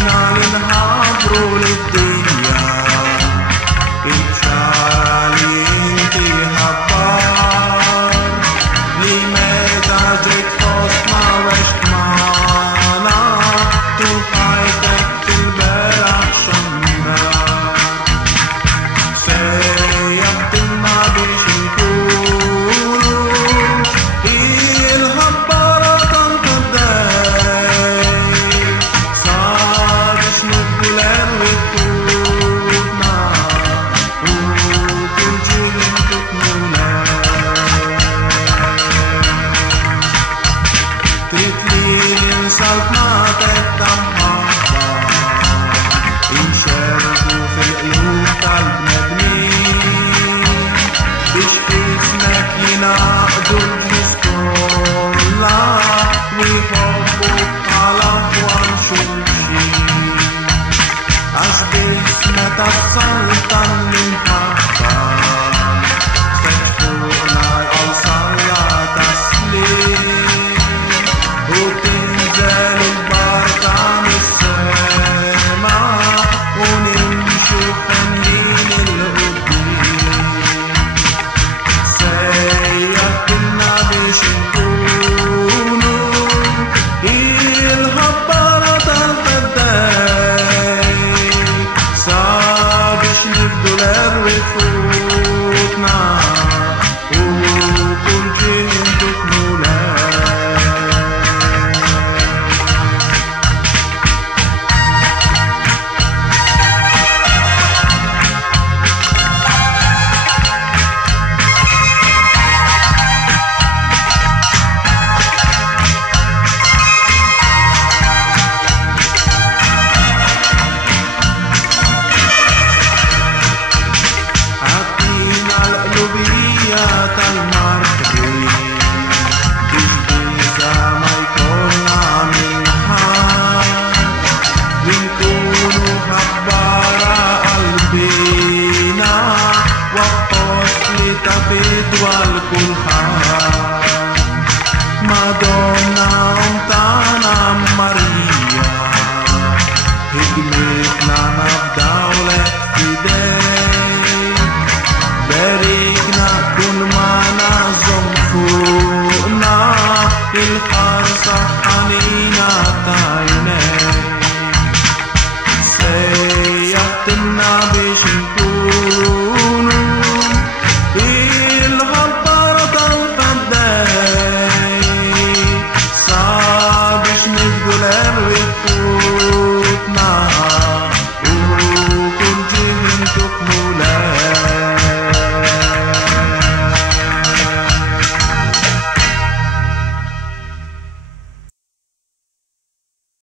احنا اللي نحضروا للدنيا البشارة اللي انتي هبار لماذا جيت خصنا وعشت معنا طول حياتك البارح شمار سيبتنا بيش نكونوا هي الهبارة تنتداي صارش نقولان وتكوتنا وكل جيل تكمولا تتلين صلتنا تتمحبا انشردوا في القلوب قلبنا بنين بيش اسمك ينقضوا الجيس كلها ويحبوا على اخوان شمشين عش باسمك السلطان من حقا ستفوقنا الصلاة تسليم وتنزل البركة من السماء ونمشي فنين القديم سيبتنا بيش نكونوا هي الهبارة تنتداي صابش نفضل وفوتنا وكل جيل تكمولا عطينا القلوبيات المركبين بجديزة ما يكون عامل حال ونكونوا هبارة قلبينا والطفل تفيد والكل حال مادونا أمتانا ماريا هجمتنا نبدأ ايديك باركنا كل ما نظم فوقنا الخرصة حنينة تعينيك